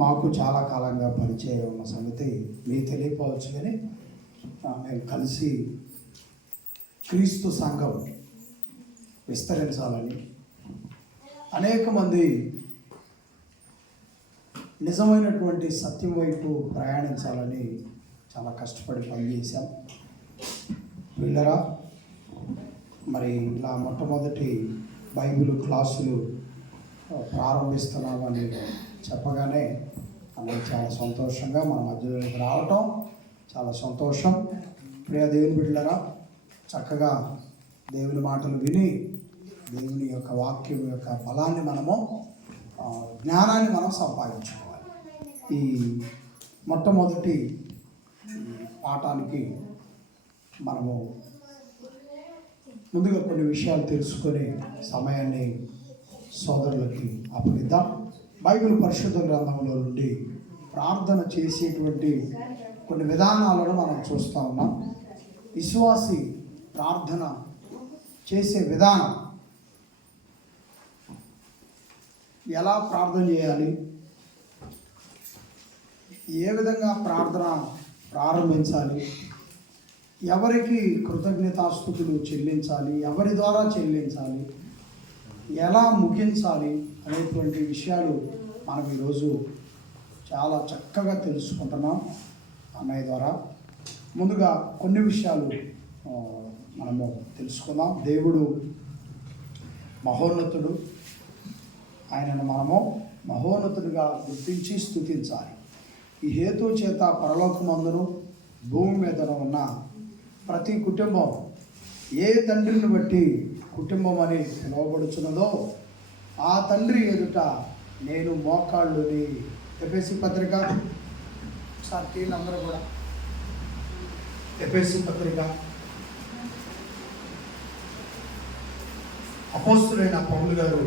మాకు చాలా కాలంగా పరిచయం ఉన్న సంగతి మీకు తెలియపోవచ్చు, కానీ మేము కలిసి క్రీస్తు సంఘం విస్తరించాలని, అనేక మంది నిజమైనటువంటి సత్యం వైపు ప్రయాణించాలని చాలా కష్టపడి పనిచేశాం. పిల్లరా, మరి ఇలా మొట్టమొదటి బైబిల్ క్లాసులు ప్రారంభిస్తున్నామని చెప్పగానే మనకి చాలా సంతోషంగా మన మధ్యలోకి రావటం చాలా సంతోషం. ప్రియ దేవుని బిడ్డలారా, చక్కగా దేవుని మాటలు విని దేవుని యొక్క వాక్యం యొక్క బలాన్ని మనము జ్ఞానాన్ని మనం సంపాదించుకోవాలి. ఈ మొట్టమొదటి పాఠానికి మనము ముందుగా కొన్ని విషయాలు తెలుసుకొని సమయాన్ని సోదరులకి అప్పగిద్దాం. బైబిల్ పరిశుద్ధ గ్రంథంలో నుండి ప్రార్థన చేసేటువంటి కొన్ని విధానాలను మనం చూస్తూ ఉన్నాం. విశ్వాసి ప్రార్థన చేసే విధానం, ఎలా ప్రార్థన చేయాలి, ఏ విధంగా ప్రార్థన ప్రారంభించాలి, ఎవరికి కృతజ్ఞతాస్తుతులు చెల్లించాలి, ఎవరి ద్వారా చెల్లించాలి, ఎలా ముగించాలి అనేటువంటి విషయాలు మనం ఈరోజు చాలా చక్కగా తెలుసుకుంటున్నాం అన్నయ్య ద్వారా. ముందుగా కొన్ని విషయాలు మనము తెలుసుకుందాం. దేవుడు మహోన్నతుడు, ఆయనను మనము మహోన్నతుడిగా గుర్తించి స్తుతించాలి. ఈ హేతు చేత పరలోకమందును భూమి మీదను ఉన్న ప్రతి కుటుంబం ఏ తండ్రిని బట్టి కుటుంబం అని పిలువబడుచున్నదో ఆ తండ్రి ఎదుట నేను మోకాళ్ళుని. ఎఫెసీ పత్రిక ఒకసారి అందరూ కూడా ఎఫెసీ పత్రిక అపోస్తులైన పౌలు గారు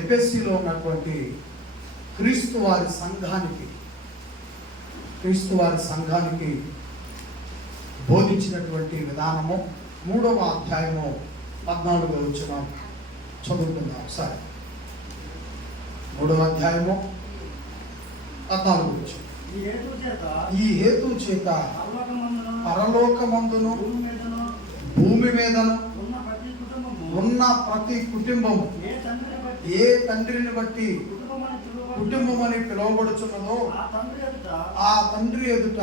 ఎఫెసీలో ఉన్నటువంటి క్రీస్తు వారి సంఘానికి బోధించినటువంటి విధానము 3వ అధ్యాయము 14వ వచనం చదువుకుందాం ఒకసారి. 3వ అధ్యాయము 14వ వచనం. ఈ హేతు చేత పరలోకమందును భూమి మీదను ఉన్న ప్రతి కుటుంబం ఏ తండ్రిని బట్టి కుటుంబం అని పిలువబడుచున్నదో ఆ తండ్రి ఎదుట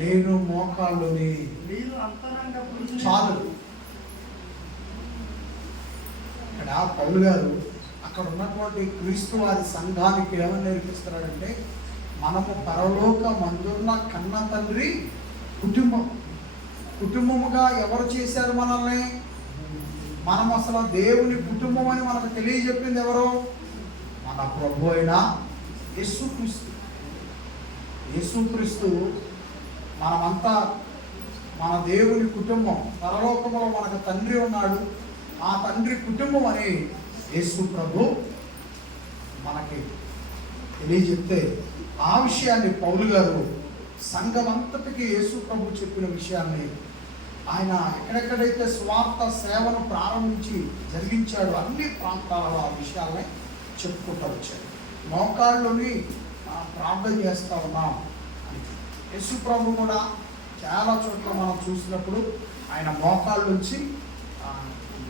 నేను మోకాళ్ళుని. చాలు. ఇక్కడ పౌలు గారు అక్కడ ఉన్నటువంటి క్రీస్తు వారి సంఘానికి ఏమని నేర్పిస్తున్నాడంటే, మనము పరలోక మందున్న కన్న తండ్రి కుటుంబముగా ఎవరు చేశారు మనల్ని? మనం అసలు దేవుని కుటుంబం అని మనకు తెలియజెప్పింది ఎవరు? మన ప్రభు అయిన యేసుక్రీస్తు మనమంతా మన దేవుని కుటుంబం. పరలోకంలో మనకు తండ్రి ఉన్నాడు, ఆ తండ్రి కుటుంబం అని యేసు ప్రభు మనకి తెలియజెప్తే, ఆ విషయాన్ని పౌలు గారు సంఘమంతటికి యేసు ప్రభు చెప్పిన విషయాన్ని ఆయన ఎక్కడెక్కడైతే స్వార్థ సేవను ప్రారంభించి జరిగించాడు అన్ని ప్రాంతాలలో ఆ విషయాలని చెప్పుకుంటూ వచ్చాడు. మోకాళ్ళుని ప్రార్థన చేస్తూ ఉన్నాం అని యేసు ప్రభు కూడా చాలా చోట్ల మనం చూసినప్పుడు ఆయన మోకాళ్ళ నుంచి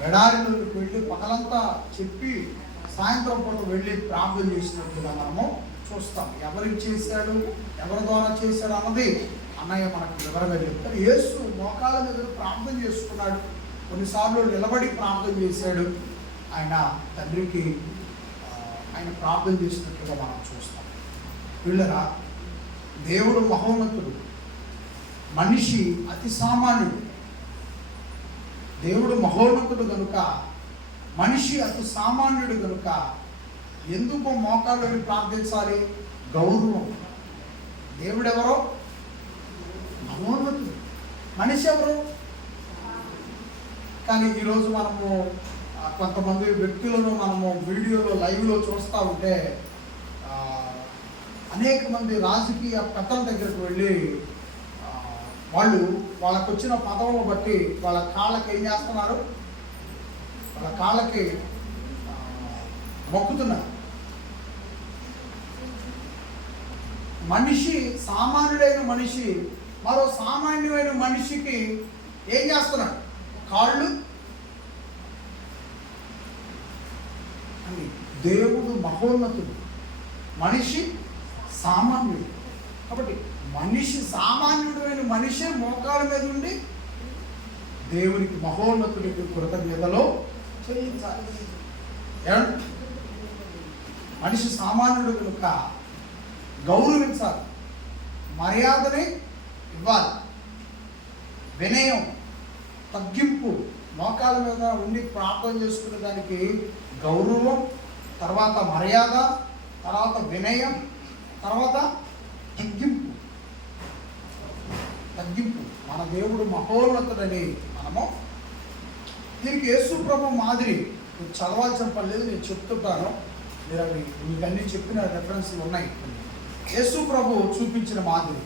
ఎడారిలోకి వెళ్ళి పగలంతా చెప్పి సాయంత్రం పూట వెళ్ళి ప్రార్థన చేసినట్టుగా మనము చూస్తాం. ఎవరికి చేశాడు, ఎవరి ద్వారా చేశాడు అన్నది అన్నయ్య మనకు వివరంగా చెప్తారు. యేసు మోకాళ్ళ మీద ప్రార్థన చేసుకున్నాడు, కొన్నిసార్లు నిలబడి ప్రార్థన చేశాడు. ఆయన తండ్రికి ఆయన ప్రార్థన చేసినట్టుగా మనం చూస్తాం. వీళ్ళరా, దేవుడు మహోన్నతుడు, మనిషి అతి సామాన్యుడు. దేవుడు మహోన్నతుడు కనుక మనిషి అతి సామాన్యుడు కనుక ఎందుకు మోకాళ్ళని ప్రార్థించాలి? గౌరవం. దేవుడెవరో మహోన్నతుడు, మనిషి ఎవరు? కానీ ఈరోజు మనము కొంతమంది వ్యక్తులను మనము వీడియోలో లైవ్లో చూస్తూ ఉంటే అనేక మంది రాజకీయ పెద్దల దగ్గరకు వెళ్ళి వాళ్ళకు వచ్చిన పదవులను బట్టి వాళ్ళ కాళ్ళకి ఏం చేస్తున్నారు? వాళ్ళ కాళ్ళకి మొక్కుతున్నారు. మనిషి, సామాన్యుడైన మనిషి మరో సామాన్యమైన మనిషికి ఏం చేస్తున్నాడు? కాళ్ళు అని. దేవుడు మహోన్నతుడు, మనిషి సామాన్యుడు. కాబట్టి మనిషి, సామాన్యుడైన మనిషే మోకాళ్ళ మీద ఉండి దేవునికి, మహోన్నతుడికి కృతజ్ఞతలో చెల్లించాలి. మనిషి సామాన్యుడు కనుక గౌరవించాలి, మర్యాదని ఇవ్వాలి, వినయం, తగ్గింపు, మోకాళ్ళ మీద ఉండి ప్రార్థన చేసుకునే దానికి గౌరవం, తర్వాత మర్యాద, తర్వాత వినయం, తర్వాత తగ్గింపు. మన దేవుడు మహోన్నతుడని మనము, దీనికి యేసు ప్రభు మాదిరి మీరు చదవాల్సిన పని లేదు, నేను చెప్తుంటాను, మీరు అవి మీకు అన్ని చెప్పిన రెఫరెన్స్లు ఉన్నాయి. యేసు ప్రభు చూపించిన మాదిరి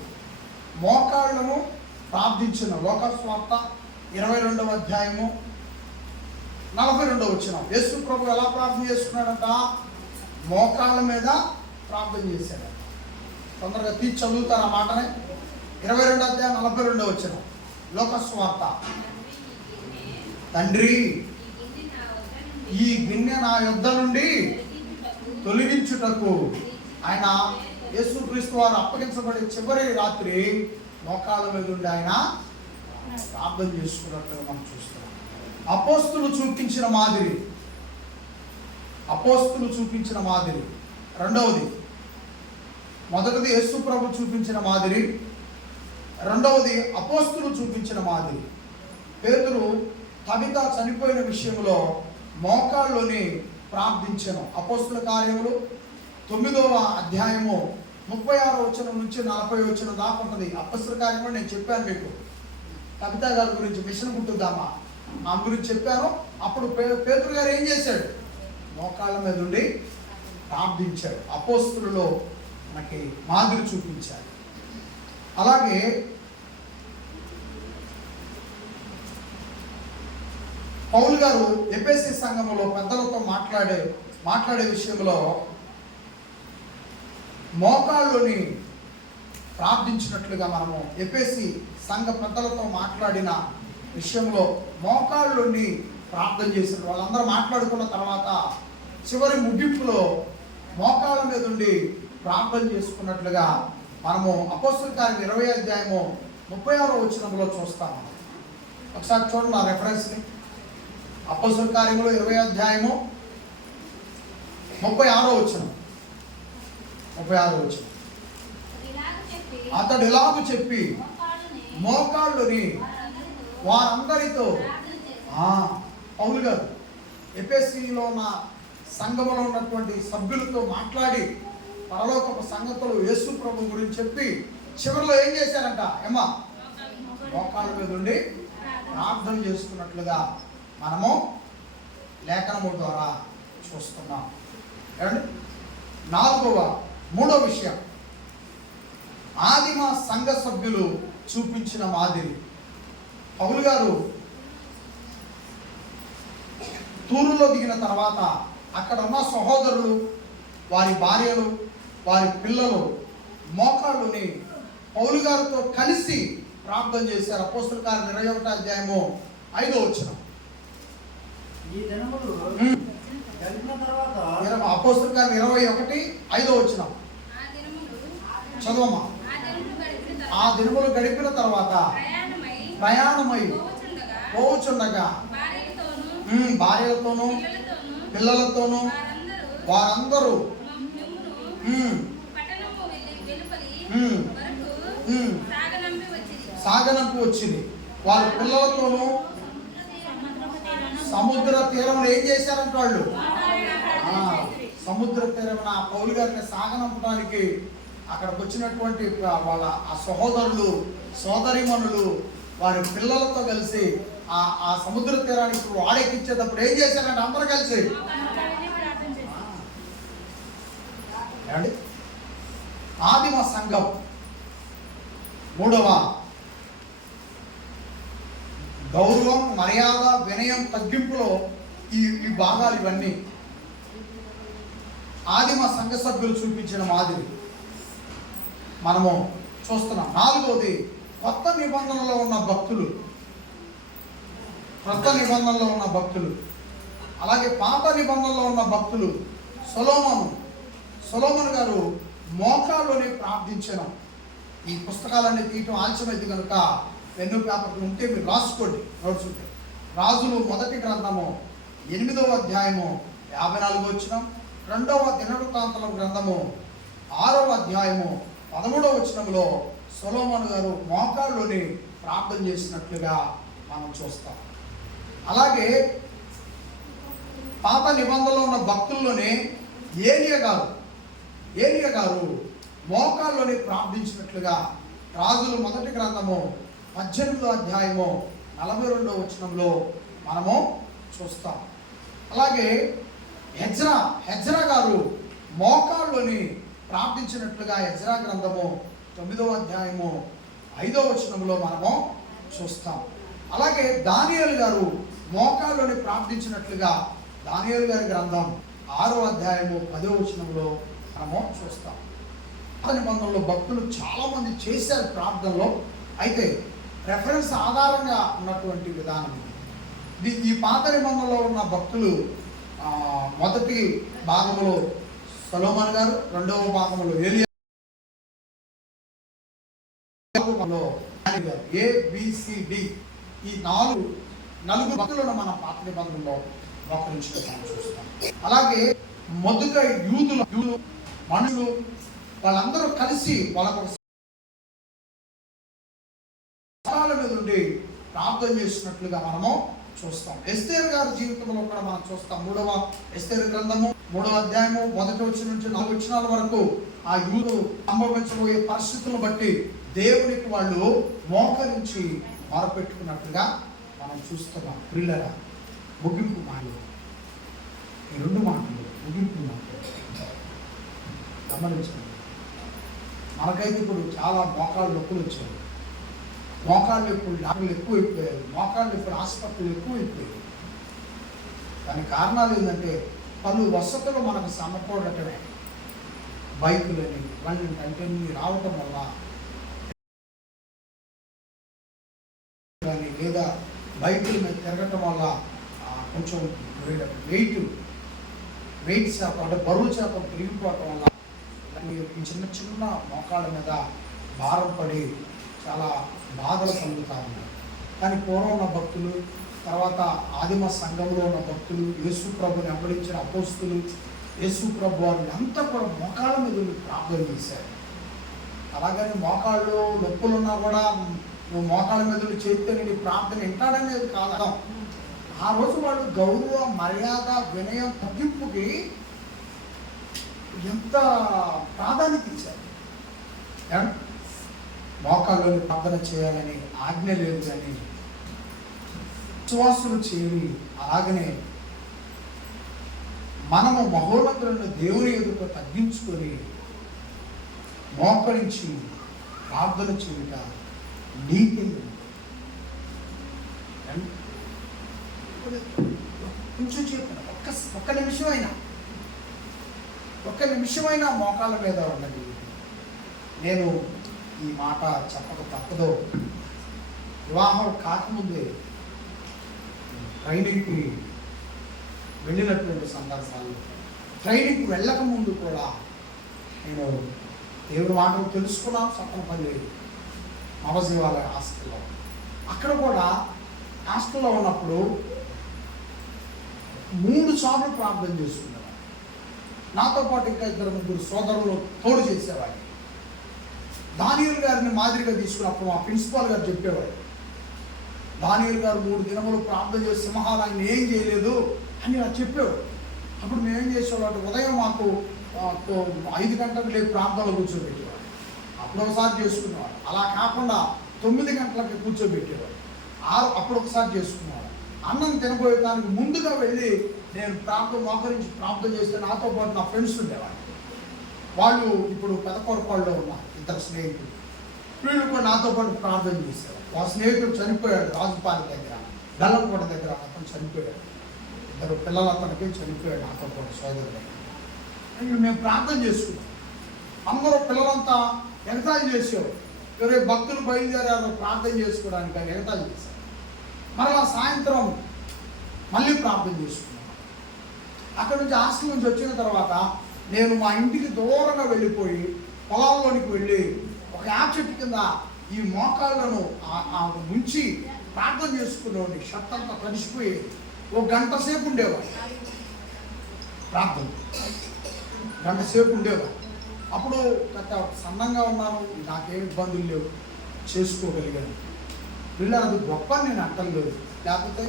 మోకాళ్ళను ప్రార్థించిన లోకస్వార్త 22వ అధ్యాయము 42వ వచనం. యేసు ప్రభు ఎలా ప్రార్థన చేసుకున్నాడంట? మోకాళ్ళ మీద ప్రార్థన చేశాడు. తొందరగా తీసి చదువుతారు ఆ మాటనే. 22వ అధ్యాయం 42వ వచనం, లోకస్వార్త. తండ్రి, ఈ గిన్నె నా యొద్ద నుండి తొలగించుటకు, ఆయన యేసుక్రీస్తు వారు అప్పగించబడే చివరి రాత్రి మోకాళ్ళ మీద ఉండి ఆయన ప్రార్థన చేసుకున్నట్లుగా మనం చూస్తున్నాం. అపోస్తులు చూపించిన మాదిరి, రెండవది. మొదటిది యేసు ప్రభు చూపించిన మాదిరి, రెండవది అపోస్తులు చూపించిన మాదిరి. పేతురు తబిత చనిపోయిన విషయంలో మోకాళ్ళలోని ప్రార్థించను. అపోస్తుల కార్యములు 9వ అధ్యాయము 36వ వచనం నుంచి 40వ వచనం దాకా ఉంటుంది. అపోస్తుల కార్యములు నేను చెప్పాను మీకు, కవిత గారి గురించి, మిషన్ గుర్తుద్దామా ఆమె గురించి చెప్పాను. అప్పుడు పేతురు గారు ఏం చేశాడు? మోకాళ్ళ మీద ఉండి ప్రార్థించాడు. అపోస్తులలో మనకి మాదిరి చూపించాడు. అలాగే పౌలు గారు ఎఫెసీ సంఘములో పెద్దలతో మాట్లాడే విషయంలో మోకాళ్ళని ప్రార్థించినట్లుగా మనము ఎఫెసీ సంఘ పెద్దలతో మాట్లాడిన విషయంలో మోకాళ్ళని ప్రార్థన చేసిన వాళ్ళందరూ మాట్లాడుకున్న తర్వాత చివరి ముగింపులో మోకాళ్ళ మీద ఉండి ప్రార్థన చేసుకున్నట్లుగా మనము అపోస్తుల కార్యం 20వ అధ్యాయము 36వ వచనంలో చూస్తాము. ఒకసారి చూడండి ఆ రెఫరెన్స్ని. అపోస్తుల కార్యములో 20వ అధ్యాయము 36వ వచనం. అతడు ఇలాగ చెప్పి మోకాళ్ళుని వారందరితో, పౌలు గారు ఎఫెసీలో ఉన్న సంఘములో ఉన్నటువంటి సభ్యులతో మాట్లాడి పరలోకపు సంగతులు యేసు ప్రభు గురించి చెప్పి చివరిలో ఏం చేశారంట? మోకాళ్ళ మీద ఉండి ప్రార్థన చేసుకున్నట్లుగా మనము లేఖనము ద్వారా చూస్తున్నాం. మూడో విషయం, ఆదిమ సంఘ సభ్యులు చూపించిన మాదిరి. పౌలు గారు తూరులో దిగిన తర్వాత అక్కడ ఉన్న సహోదరులు, వారి భార్యలు, వారి పిల్లలు మోకాళ్ళుని పౌలు గారితో కలిసి ప్రార్థన చేశారు. అపోస్తుల కార్యం 21వ అధ్యాయము 5వ వచనం. అపోస్తుల కార్యం 21:5వ వచనం చదవమ్మా. ఆ దినములు గడిపిన తర్వాత ప్రయాణమై పోవుచుండగా భార్యలతోనూ పిల్లలతోనూ వారందరూ సాగనంపి వచ్చింది. వారి పిల్లలతోనూ సముద్ర తీరం ఏం చేశారంటే వాళ్ళు సముద్ర తీరమున పౌలు గారిని సాగనంపడానికి అక్కడికి వచ్చినటువంటి వాళ్ళ ఆ సహోదరులు, సోదరిమణులు, వారి పిల్లలతో కలిసి ఆ సముద్ర తీరానికి వాడెక్కించేటప్పుడు ఏం చేశారంటే అందరూ కలిసి ఆదిమ సంఘం మూడవ గౌరవం, మర్యాద, వినయం, తగ్గింపులో ఈ భాగాలు ఇవన్నీ ఆదిమ సంఘ సభ్యులు చూపించిన మాదిరి. మనము చూస్తున్నాం. నాలుగవది కొత్త నిబంధనలో ఉన్న భక్తులు. కొత్త నిబంధనలో ఉన్న భక్తులు, అలాగే పాత నిబంధనలో ఉన్న భక్తులు. సొలొమోను గారు మోకాళ్ళలోనే ప్రార్థించను. ఈ పుస్తకాలన్నీ తీయటం ఆలస్యమైంది కనుక పెన్ను పేపర్లు ఉంటే మీరు రాసుకోండి, నోట్స్ ఉంటే. రాజులు మొదటి గ్రంథము 8వ అధ్యాయము 54వ వచనం, 2వ దినవృత్తాంతముల గ్రంథము 6వ అధ్యాయము 13వ వచనంలో సొలొమోను గారు మోకాళ్ళలోని ప్రార్థన చేసినట్లుగా మనం చూస్తాం. అలాగే పాత నిబంధనలో ఉన్న భక్తుల్లోనే ఏలియా గారు మోకాళ్ళలోని ప్రార్థించినట్లుగా రాజులు మొదటి గ్రంథము 18వ అధ్యాయము 42వ వచనంలో మనము చూస్తాం. అలాగే హెజ్రా గారు మోకాళ్ళలోని ప్రార్థించినట్లుగా ఎజ్రా గ్రంథము 9వ అధ్యాయము 5వ వచనంలో మనము చూస్తాం. అలాగే దానియేలు గారు మోకాళ్ళలోని ప్రార్థించినట్లుగా దానియేలు గారి గ్రంథం 6వ అధ్యాయము 10వ వచనంలో మనము చూస్తాం. పాత నిబంధనలో భక్తులు చాలామంది చేశారు ప్రార్థనలో. అయితే రెఫరెన్స్ ఆధారంగా ఉన్నటువంటి విధానం ఇది. ఈ పాత నిబంధనలో ఉన్న భక్తులు మొదటి భాగంలో సొలొమోను గారు, రెండవ భాగంలో ఏలియా, ABCD ఈ నలుగురు భక్తులను మన పాత నిబంధనలో మోకరించడం చూస్తాం. అలాగే మొదటిగా యూదులు మనుషులు వాళ్ళందరూ కలిసి వాళ్ళకు మీద ఉండి ప్రార్థన చేసినట్లుగా మనము చూస్తాం. ఎస్తేరు గారి జీవితంలో కూడా మనం చూస్తాం. 3వ ఎస్తేరు గ్రంథము 3వ అధ్యాయము 1వ వచనం నుంచి 4 వచనాల వరకు ఆ యూదు సంభవించబోయే పరిస్థితులను బట్టి దేవునికి వాళ్ళు మోకరించి మొరపెట్టుకున్నట్లుగా మనం చూస్తున్నాం. ప్రియులరా, ముగింపు మాటలు, ఈ 2 మాటలు ముగింపు మాటలు గమనించండి. మనకైతే ఇప్పుడు చాలా మోకాళ్ళు నొప్పులు వచ్చాయి. మోకాళ్ళు ఇప్పుడు డాక్టర్లు ఎక్కువైపోయారు. మోకాళ్ళు ఇప్పుడు హాస్పిటల్ ఎక్కువైపోయాయి. దానికి కారణాలు ఏంటంటే పలు వసతులు మనకు సమకూడటమే. బైకులని ఇవన్నీ కంటిన్యూ రావటం వల్ల కానీ లేదా బైకుల మీద తిరగటం వల్ల కొంచెం వెయిట్ శాతం అంటే బరువు శాతం పెరిగిపోవటం వల్ల చిన్న మోకాళ్ళ మీద భారం పడి చాలా బాధలు పొందుతూ ఉన్నారు. కానీ పూర్వం ఉన్న భక్తులు, తర్వాత ఆదిమ సంఘంలో ఉన్న భక్తులు, యేసు ప్రభుని వెంబడించిన అపోస్తులు, యేసు ప్రభు వారిని అంతా కూడా మోకాళ్ళ మీద ప్రార్థన చేశారు. అలాగని మోకాళ్ళు నొప్పులు ఉన్నా కూడా నువ్వు మోకాళ్ళ మీద చేస్తే నీ ప్రార్థన వింటాడనేది కాదు. ఆ రోజు వాళ్ళు గౌరవ, మర్యాద, వినయం, తగ్గింపుకి ఎంత ప్రాధాన్యత ఇచ్చారు. మోకాళ్ళని ప్రార్థన చేయాలని ఆజ్ఞ లేదు, కానీ విశ్వాసులు చేరి అలాగనే మనము మహోన్నతులను దేవుని ఎదుట తగ్గించుకొని మోకరించి ప్రార్థన చేయుట నీతి. కొంచెం చెప్పిన ఒక్క నిమిషమైనా మోకాళ్ళ మీద ఉన్నది. నేను ఈ మాట చెప్పక తప్పదో. వివాహం కాకముందే ట్రైనింగ్కి వెళ్ళినటువంటి సందర్భాలు, ట్రైనింగ్కి వెళ్ళకముందు కూడా నేను దేవుడి మాటలు తెలుసుకున్నాను. సత్తనపల్లి నవజీవాలయ హాస్టల్లో, అక్కడ కూడా హాస్టల్లో ఉన్నప్పుడు 3 సార్లు ప్రార్థన చేసుకునేవాడు. నాతో పాటు ఇంకా 2-3 సోదరులు తోడు చేసేవాడు. దానియేలు గారిని మాదిరిగా తీసుకున్నప్పుడు మా ప్రిన్సిపాల్ గారు చెప్పేవాడు, దానియేలు గారు 3 దినములు ప్రార్థన చేసి సింహాలు ఆయన ఏం చేయలేదు అని నాకు చెప్పేవాడు. అప్పుడు మేమేం చేసేవాళ్ళు, ఉదయం మాకు 5 గంటలకు లేపు ప్రార్థనలు కూర్చోబెట్టేవాడు. అప్పుడు ఒకసారి చేసుకునేవాడు. అలా కాకుండా 9 గంటలకి కూర్చోబెట్టేవాడు. అప్పుడు ఒకసారి చేసుకునేవాడు. అన్నం తినబోయేదానికి ముందుగా వెళ్ళి నేను మోకరించి ప్రార్థన చేస్తే నాతో పాటు నా ఫ్రెండ్స్ ఉండేవాడు. వాళ్ళు ఇప్పుడు పెదకొరపాడులో ఉన్నారు, 2 స్నేహితులు. వీళ్ళు కూడా నాతో పాటు ప్రార్థన చేశారు. ఆ స్నేహితుడు చనిపోయాడు రాజుపాలి దగ్గర, బెల్లంకోట దగ్గర. అతను చనిపోయాడు. 2 పిల్లలు అతనికి చనిపోయాడు నాతో పాటు సోదరుడు. మేము ప్రార్థన చేసుకున్నాం. అందరూ పిల్లలంతా ఎగతాళి చేసేవారు. రేపు భక్తులు బయలుదేరారు ప్రార్థన చేసుకోవడానికి అని ఎగతాళి చేశారు. మరలా సాయంత్రం మళ్ళీ ప్రార్థన చేసుకున్నాను. అక్కడ నుంచి హాస్టల్ నుంచి వచ్చిన తర్వాత నేను మా ఇంటికి దూరంగా వెళ్ళిపోయి పొలాల్లోనికి వెళ్ళి ఒక యాప చెట్టు కింద ఈ మోకాళ్ళను ముంచి ప్రార్థన చేసుకునేవాడిని. షర్ట్ అంతా తడిసిపోయి ఒక గంట సేపు ఉండేవాడు ప్రార్థన, గంట సేపు ఉండేవాడు. అప్పుడు సన్నంగా ఉన్నాను, నాకేం ఇబ్బందులు లేవు, చేసుకోగలిగాను. వీళ్ళని అది గొప్ప నేను అంటలేదు, లేకపోతే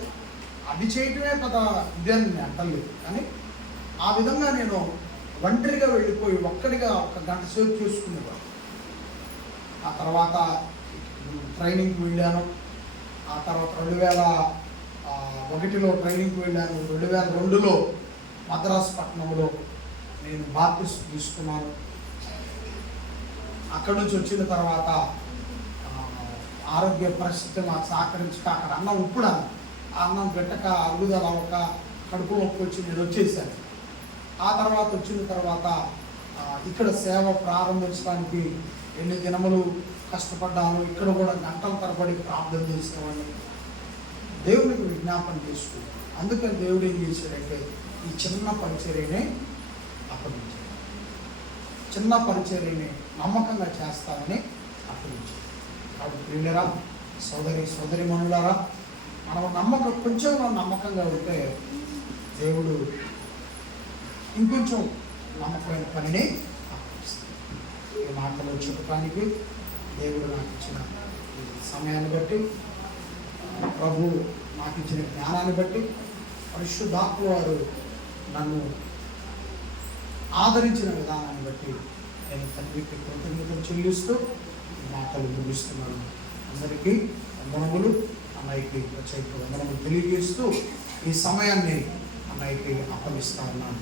అది చేయటమే పెద్ద ఇదని నేను అంటలేదు. కానీ ఆ విధంగా నేను ఒంటరిగా వెళ్ళిపోయి ఒక్కడిగా ఒక గంట సేపు చేసుకునేవాడు. ఆ తర్వాత ట్రైనింగ్కి వెళ్ళాను. ఆ తర్వాత 2001లో ట్రైనింగ్కి వెళ్ళాను. 2002లో మద్రాసు పట్టణంలో నేను బాప్టిస్ట్ తీసుకున్నాను. అక్కడి నుంచి వచ్చిన తర్వాత ఆరోగ్య పరిస్థితి నాకు సహకరించక అక్కడ అన్నం ఉప్పుడాను. ఆ అన్నం పెట్టక అరుగుదల అవ్వక కడుపు నొప్పి వచ్చి నేను వచ్చేసాను. ఆ తర్వాత వచ్చిన తర్వాత ఇక్కడ సేవ ప్రారంభించడానికి ఎన్ని దినములు కష్టపడ్డాను. ఇక్కడ కూడా గంటల తరబడి ప్రార్థన చేసేవాడిని, దేవునికి విజ్ఞాపన చేసుకున్నాను. అందుకని దేవుడు ఏం చేశాడంటే ఈ చిన్న పరిచర్యనే అప్పగించాడు. చిన్న పరిచర్యని నమ్మకంగా చేస్తానని అప్పగించాడు. కాబట్టి ప్రియులరా, సోదరిమణులారా, మనం కొంచెం నమ్మకంగా ఉంటే దేవుడు ఇంకొంచెం నమ్మకమైన పనిని అప్పగిస్తాడు. ఈ మాటలు చెప్పడానికి దేవుడు నాకు ఇచ్చిన సమయాన్ని బట్టి, ప్రభు నాకు ఇచ్చిన జ్ఞానాన్ని బట్టి, పరిశుద్ధాత్మ వారు నన్ను ఆదరించిన విధానాన్ని బట్టి నేను తండ్రికి కృతజ్ఞతలు చెల్లిస్తూ ఈ మాటలు ముగిస్తున్నాను. అందరికీ వందనములు. అన్నయ్యకి ప్రత్యేక వందనములు తెలియజేస్తూ ఈ సమయాన్ని అన్నయ్యకి అప్పగిస్తా ఉన్నాను.